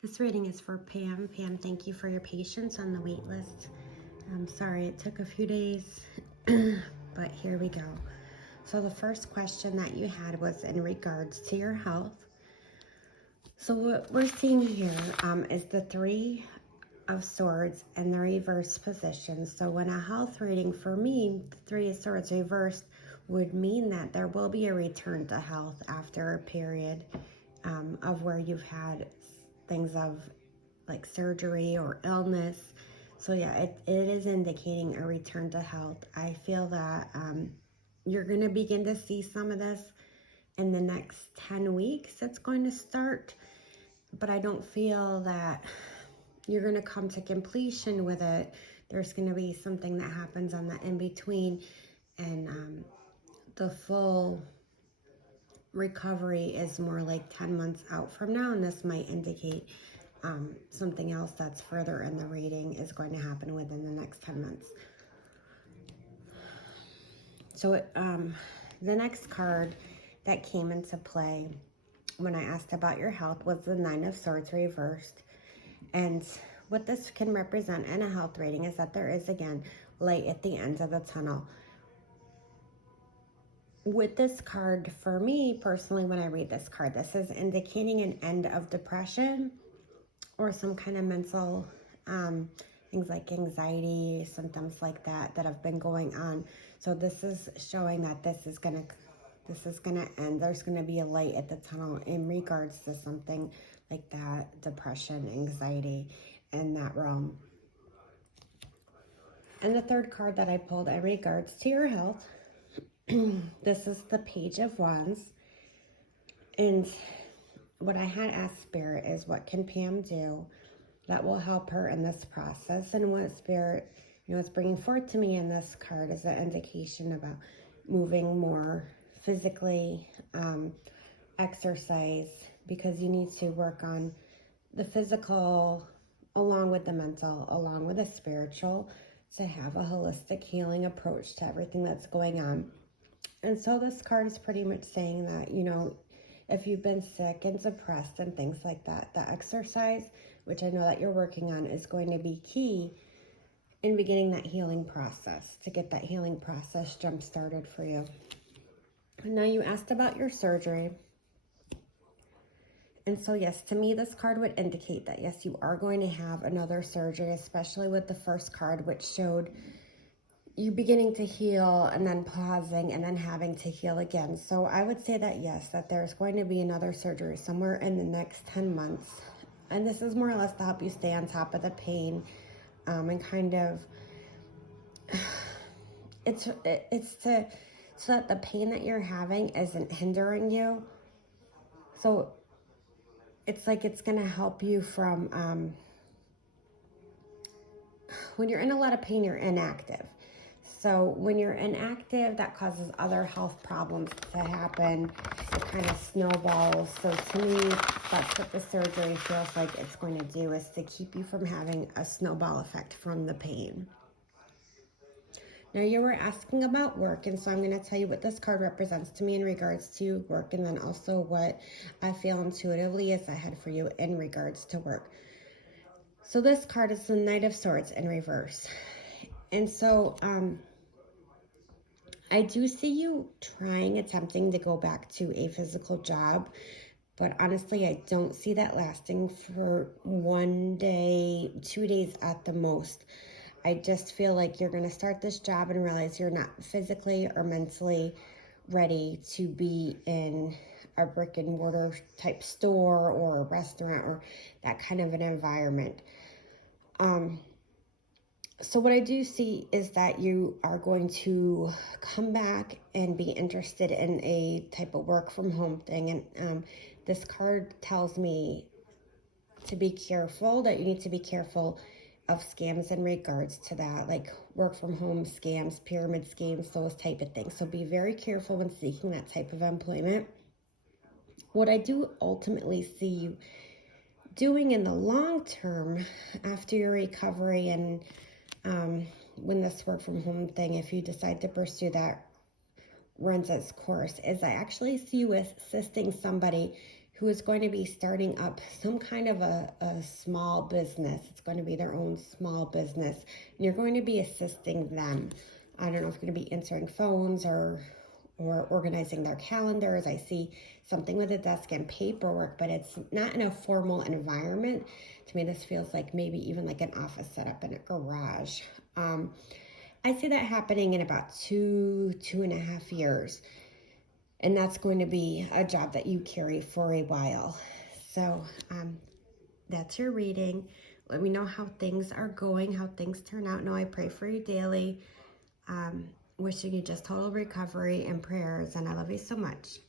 This reading is for Pam. Pam, thank you for your patience on the wait list. I'm sorry it took a few days, but here we go. So the first question that you had was in regards to your health. So what we're seeing here is the Three of Swords in the reverse position. So when a health reading for me, the Three of Swords reversed would mean that there will be a return to health after a period of where you've had things of like surgery or illness. So yeah, it is indicating a return to health. I feel that you're going to begin to see some of this in the next 10 weeks. It's going to start, but I don't feel that you're going to come to completion with it. There's going to be something that happens on the in-between, and the full recovery is more like 10 months out from now, and this might indicate something else that's further in the reading is going to happen within the next 10 months. So the next card that came into play when I asked about your health was the Nine of Swords reversed. And what this can represent in a health reading is that there is, again, light at the end of the tunnel. With this card, for me personally, when I read this card, this is indicating an end of depression or some kind of mental things like anxiety, symptoms like that have been going on. So this is showing that this is gonna end. There's gonna be a light at the tunnel in regards to something like that, depression, anxiety, in that realm. And the third card that I pulled in regards to your health, this is the Page of Wands. And what I had asked Spirit is, what can Pam do that will help her in this process? And what Spirit, is bringing forth to me in this card is an indication about moving more physically, exercise, because you need to work on the physical along with the mental, along with the spiritual, to have a holistic healing approach to everything that's going on. And so this card is pretty much saying that, if you've been sick and depressed and things like that, the exercise, which I know that you're working on, is going to be key in beginning that healing process, to get that healing process jump started for you. Now, you asked about your surgery. And so, yes, to me, this card would indicate that, yes, you are going to have another surgery, especially with the first card, which showed you beginning to heal and then pausing and then having to heal again. So I would say that, yes, that there's going to be another surgery somewhere in the next 10 months. And this is more or less to help you stay on top of the pain, and kind of, it's to, so that the pain that you're having isn't hindering you. So it's like it's going to help you from, when you're in a lot of pain, you're inactive. So when you're inactive, that causes other health problems to happen. It kind of snowballs. So to me, that's what the surgery feels like it's going to do, is to keep you from having a snowball effect from the pain. Now, you were asking about work, and so I'm going to tell you what this card represents to me in regards to work, and then also what I feel intuitively is ahead for you in regards to work. So this card is the Knight of Swords in reverse. And so I do see you attempting to go back to a physical job, but honestly, I don't see that lasting for 1 day, 2 days at the most. I just feel like you're going to start this job and realize you're not physically or mentally ready to be in a brick and mortar type store or a restaurant or that kind of an environment. So what I do see is that you are going to come back and be interested in a type of work from home thing. And this card tells me to be careful, that you need to be careful of scams in regards to that, like work from home scams, pyramid schemes, those type of things. So be very careful when seeking that type of employment. What I do ultimately see you doing in the long term after your recovery, and when this work from home thing, if you decide to pursue that, runs its course, is I actually see you assisting somebody who is going to be starting up some kind of a small business. It's going to be their own small business. And you're going to be assisting them. I don't know if you're going to be answering phones or organizing their calendars. I see something with a desk and paperwork, but it's not in a formal environment. To me, this feels like maybe even like an office setup in a garage. I see that happening in about 2.5 years. And that's going to be a job that you carry for a while. So that's your reading. Let me know how things are going, how things turn out. No, I pray for you daily. Wishing you just total recovery and prayers. And I love you so much.